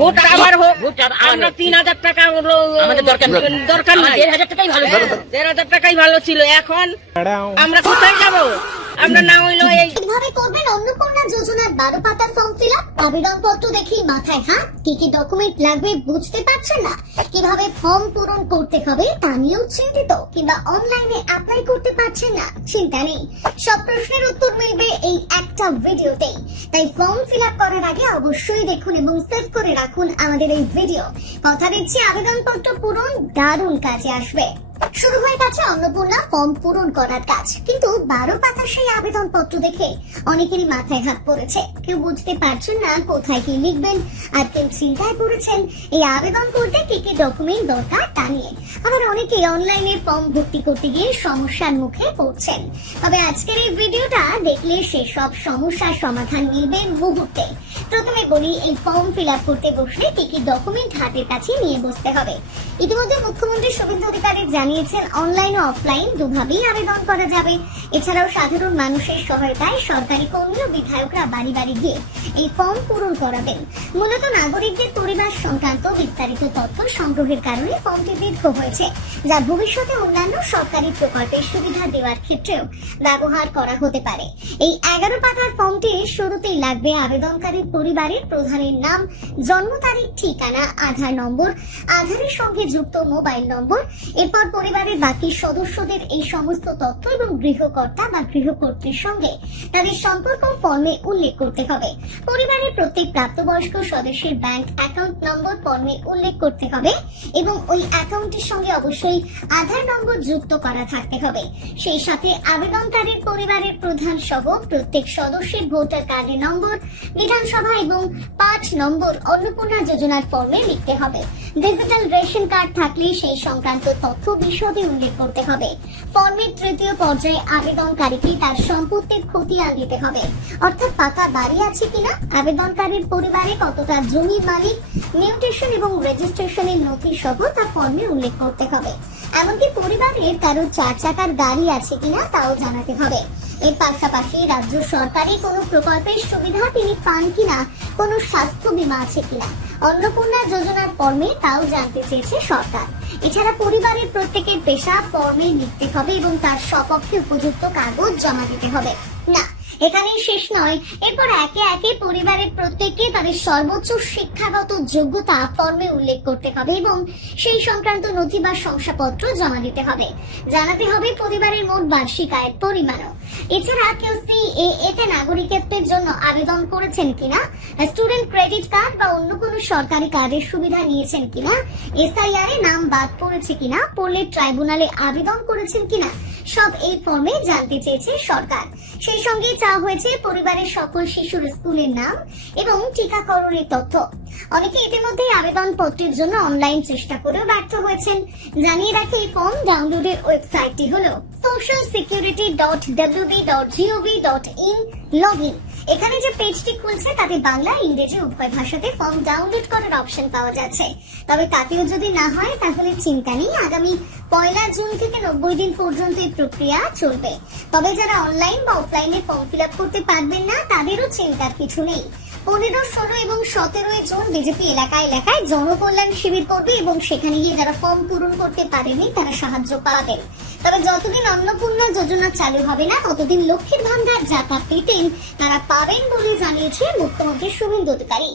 Vote আবার হোক, আমরা 3,000 টাকা আমাদের দরকার নাই, 1,500 টাকাই ভালো, 1,500 টাকাই ভালো ছিল। এখন আমরা কোথায় যাব? আমরা না হইলো কিভাবে করবেন অন্নপূর্ণা যোজনার 12 পাতার ফর্ম ফিল আপ? আবেদনপত্র দেখি মাথায় হাত, কি কি ডকুমেন্ট লাগবে বুঝতে পারছেন না, কিভাবে ফর্ম পূরণ করতে হবে তা নিয়েও চিন্তিত, কিংবা অনলাইনে অ্যাপ্লাই করতে পারছেন না, চিন্তা নেই, সব প্রশ্নের উত্তর মিলবে এই একটা ভিডিওতেই। তাই ফর্ম ফিল আপ করার আগে অবশ্যই দেখুন এবং সেভ করে রাখুন আমাদের এই ভিডিও। কথা দিচ্ছি আবেদনপত্র পূরণ দারুণ কাজে আসবে। শুরু হয়ে গেছে অন্নপূর্ণা ফর্ম পূরণ করার কাজ, কিন্তু 12 পাতার সেই আবেদনপত্র দেখে অনেকেরই মাথায় হাত পড়েছে। কেউ বুঝতে পারছেন না কোথায় কি লিখবেন, আর কেউ চিন্তায় পড়েছেন এই আবেদন করতে কি কি ডকুমেন্ট দরকার তা নিয়ে। আবার অনেকে অনলাইনে ফর্ম ভর্তি করতে গিয়ে সমস্যার মুখে পড়ছেন। তবে আজকের এই ভিডিওটা দেখলে সেসব সমস্যার সমাধান মিলবে মুহূর্তে। প্রথমে বলি, এই ফর্ম ফিল আপ করতে বসলে কি কি ডকুমেন্ট হাতের কাছে নিয়ে বসতে হবে। ইতিমধ্যে মুখ্যমন্ত্রী শুভেন্দু অধিকারী জানিয়েছেন অনলাইন ও অফলাইন দুভাবেই আবেদন করা যাবে। এছাড়াও সাধারণ মানুষের সহায়তায় সরকারি কর্মী ও বিধায়করা বাড়ি বাড়ি গিয়ে এই ফর্ম পূরণ করাবেন। মূলত নাগরিকদের পরিবার সংক্রান্ত বিস্তারিত তথ্য সংগ্রহের কারণে ফর্মটি দীর্ঘ হয়েছে, যা ভবিষ্যতে অন্যান্য সরকারি প্রকল্পের সুবিধা দেওয়ার ক্ষেত্রেও ব্যবহার করা হতে পারে। এই 11 পাতার ফর্মটি শুরুতেই লাগবে আবেদনকারীর পরিবারের প্রধানের নাম, জন্ম তারিখ, ঠিকানা, আধার নম্বর, আধারের সঙ্গে যুক্ত মোবাইল নম্বর। এরপর পরিবারের বাকি সদস্যদের এই সমস্ত তথ্য এবং গৃহকর্তা বা গৃহকর্ত্রীর সঙ্গে তাদের সম্পর্ক ফর্মে উল্লেখ করতে হবে। পরিবারের প্রত্যেক প্রাপ্তবয়স্ক সদস্যের ব্যাংক অ্যাকাউন্ট নম্বর ফর্মে উল্লেখ করতে হবে এবং ওই অ্যাকাউন্টের সঙ্গে অবশ্যই আধার নম্বর যুক্ত করা থাকতে হবে। সেই সাথে আবেদনকারীর পরিবারের প্রধান সহ প্রত্যেক সদস্যের ভোটার কার্ডের নম্বর, বিধানসভা এবং পাঁচ নম্বর অন্নপূর্ণা যোজনার ফর্মে লিখতে হবে। ডিজিটাল রেশন কার্ড থাকলে সেই সংক্রান্ত তথ্য বিশদে উল্লেখ করতে হবে। ফর্মের তৃতীয় পর্যায়ে আবেদনকারীকে তার সম্পত্তির খতিয়ান দিতে হবে, অর্থাৎ পাকা বাড়ি আছে কিনা, আবেদনকারীর পরিবারে কতটা জমির মালিক, মিউটেশন এবং রেজিস্ট্রেশনের নথি সহ তা ফর্মে উল্লেখ করতে হবে। এমনকি পরিবারের কারো 4 চাকার গাড়ি আছে কিনা তাও জানাতে হবে। এর পাশাপাশি রাজ্য সরকারি কোনো প্রকল্পের সুবিধা তিনি পান কিনা, কোনো স্বাস্থ্য বীমা আছে কিনা অন্নপূর্ণা যোজনার ফর্মে তাও জানতে চেয়েছে সরকার। এছাড়া পরিবারের প্রত্যেকের পেশা ফর্মে লিখতে হবে এবং তার সপক্ষে উপযুক্ত কাগজ জমা দিতে হবে। না, এখানেই শেষ নয়, এরপর একে একে পরিবারের প্রত্যেককে তাদের সর্বোচ্চ শিক্ষাগত যোগ্যতা ফর্মে উল্লেখ করতে হবে এবং সেই সংক্রান্ত নথি বা শংসাপত্র জমা দিতে হবে। জানাতে হবে পরিবারের মোট বার্ষিক আয়ের পরিমাণও। এছাড়া কেউ সিএএ তে নাগরিকত্বের জন্য আবেদন করেছেন কিনা, স্টুডেন্ট ক্রেডিট কার্ড বা অন্য কোনো সরকারি কার্ডের সুবিধা নিয়েছেন কিনা, এসআইআর এ নাম বাদ পড়েছে কিনা, পড়লে ট্রাইব্যুনালে আবেদন করেছেন কিনা, সব এই ফর্মে জানতে চেয়েছে সরকার। সেই সঙ্গে চাওয়া হয়েছে পরিবারের সকল শিশুর স্কুলের নাম এবং টিকাকরণের তথ্য। অনেকে ইতিমধ্যে আবেদন পত্রের জন্য অনলাইন চেষ্টা করেও ব্যর্থ হয়েছেন। জানিয়ে রাখি, এই ফর্ম ডাউনলোডের ওয়েবসাইটটি হলো socialsecurity.wb.gov.in লগইন। এখানে যে পেজটি খুলছে তাতে বাংলা ইংরেজি উভয় ভাষাতে ফর্ম ডাউনলোড করার অপশন পাওয়া যাচ্ছে। তবে তাতেও যদি না হয় তাহলে চিন্তা নেই, আগামী 1 জুন থেকে 90 দিন পর্যন্ত এই প্রক্রিয়া চলবে। তবে যারা অনলাইন বা অফলাইনে ফর্ম ফিল আপ করতে পারবেন না তাদেরও চিন্তার কিছু নেই। 15, 16 এবং 17 জুন বিজেপি এলাকায় এলাকায় জনকল্যাণ শিবির করবে এবং সেখানে গিয়ে যারা ফর্ম পূরণ করতে পারেনি তারা সাহায্য পাবেন। তবে যতদিন অন্নপূর্ণা যোজনা চালু হবে না ততদিন লক্ষ্মীর ভান্ডার যারা পেতেন তারা পাবেন বলে জানিয়েছে মুখ্যমন্ত্রী শুভেন্দু অধিকারী।